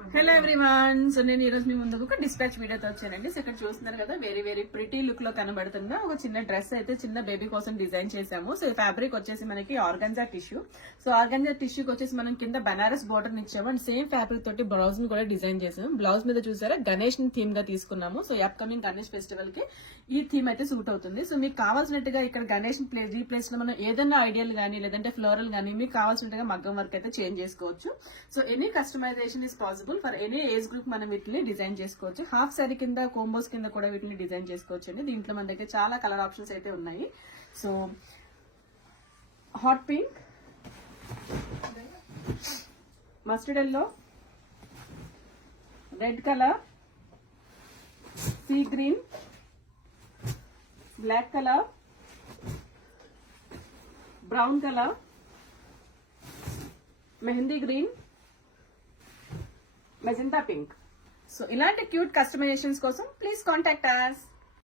Hello everyone. So నేను ఈ రోజు మీ ముందుకు ఒక డిస్పాచ్ వీడియోతో వచ్చానండి. సో ఇక్కడ చూస్తున్నారు కదా, వెరీ వెరీ ప్రిటీ లుక్ లో కనబడుతుందా ఒక చిన్న డ్రెస్ అయితే చిన్న బేబీ కోసం డిజైన్ చేసాము. సో ఫ్యాబ్రిక్ వచ్చేసి మనకి ఆర్గంజా టిష్యూ. సో ఆర్గంజా టిష్యూకి వచ్చేసి మనం కింద బనారస్ బార్డర్ ఇచ్చాము అండ్ సేమ్ ఫ్యాబ్రిక్ తోటి బ్లౌజ్ ని కూడా డిజైన్ చేసాము. బ్లౌజ్ మీద చూసారా గణేష్ ని థీమ్ గా తీసుకున్నాము. సో అప్కమింగ్ గణేష్ ఫెస్టివల్ కి ఈ థీమ్ అయితే సూట్ అవుతుంది. సో మీకు కావాల్సినట్టుగా ఇక్కడ గణేష్ రీప్లేస్ లో మనం ఏదైనా ఐడియల్ గానీ లేదంటే ఫ్లోరల్ గానీ మీకు కావాల్సినట్టుగా మగ్గం వర్క్ అయితే చేంజ్ చేసుకోవచ్చు. So any customization is possible for any age group. మనం వీటిని డిజైన్ చేసుకోవచ్చు. హాఫ్ సారీ కింద కోంబోస్ కింద కూడా వీటిని డిజైన్ చేసుకోవచ్చు అండి. దీంట్లో మన దగ్గర చాలా కలర్ ఆప్షన్స్ అయితే ఉన్నాయి. So hot pink, mustard yellow, red colour, sea green, black colour, brown colour, mehndi green, magenta pink. So ఇలాంటి క్యూట్ కస్టమైజేషన్స్ కోసం ప్లీజ్ కాంటాక్ట్ us.